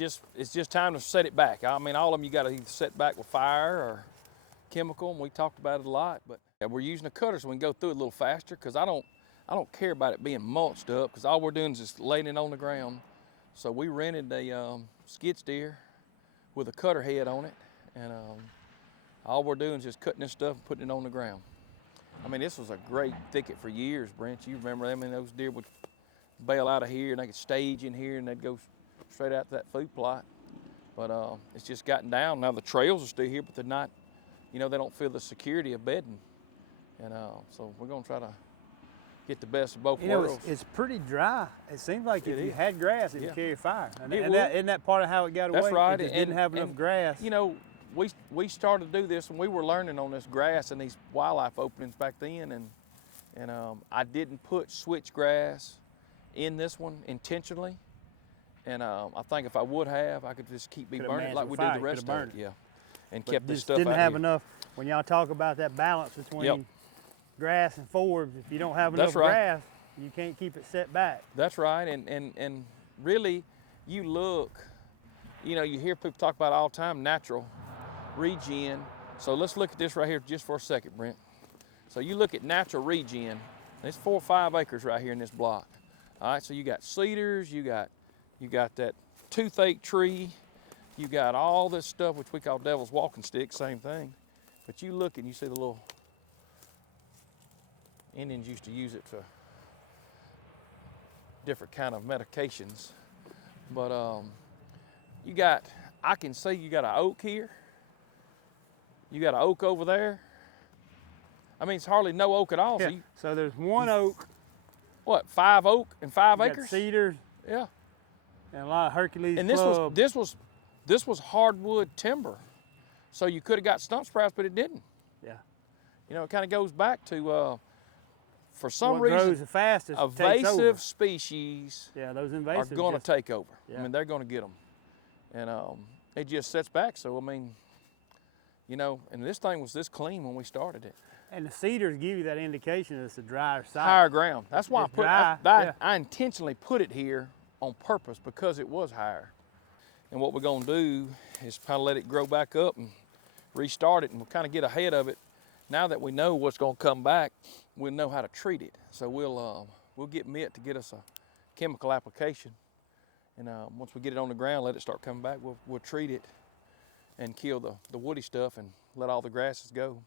just time to set it back. I mean, all of them you got to either set back with fire or chemical, and we talked about it a lot. But we're using a cutter so we can go through it a little faster, because I don't care about it being mulched up, because all we're doing is just laying it on the ground. So we rented a skid steer with a cutter head on it, and all we're doing is just cutting this stuff and putting it on the ground. I mean, this was a great thicket for years, Brent. You remember them? I mean, those deer would bail out of here and they could stage in here and they'd go straight out to that food plot. But it's just gotten down. Now the trails are still here, but they're not, they don't feel the security of bedding. And so we're gonna try to get the best of both worlds. It's pretty dry. It seems like if you had grass, it would carry fire. And isn't that part of how it got away? That's right. It just didn't have enough grass. We started to do this when we were learning on this grass and these wildlife openings back then, and I didn't put switchgrass in this one intentionally, and I think if I would have, I could just keep burning it like we did the rest of it. Yeah, and kept this stuff out didn't have here. enough. When y'all talk about that balance between grass and forbs, if you don't have enough grass, you can't keep it set back. That's right, and really, you look, you hear people talk about all the time natural regen. So let's look at this right here just for a second, Brent. So you look at natural regen. There's 4 or 5 acres right here in this block. All right, so you got cedars, you got that toothache tree, you got all this stuff which we call devil's walking stick, same thing. But you look and you see the little Indians used to use it for different kind of medications. But I can see you got an oak here. You got an oak over there. I mean, it's hardly no oak at all. Yeah. So there's one oak. What, 5 oak and 5 acres? Got cedars. Yeah. And a lot of Hercules and club. this was hardwood timber. So you could have got stump sprouts, but it didn't. Yeah. It kind of goes back to, for some reason, grows the fastest invasive species those invasives are going to take over. Yeah. I mean, they're going to get them. And it just sets back. So, I mean, and this thing was this clean when we started it. And the cedars give you that indication that it's a drier site. Higher ground. That's why I intentionally put it here on purpose, because it was higher. And what we're gonna do is kind of let it grow back up and restart it, and we'll kind of get ahead of it. Now that we know what's gonna come back, we'll know how to treat it. So we'll get Mitt to get us a chemical application. And once we get it on the ground, let it start coming back, we'll treat it and kill the woody stuff and let all the grasses go.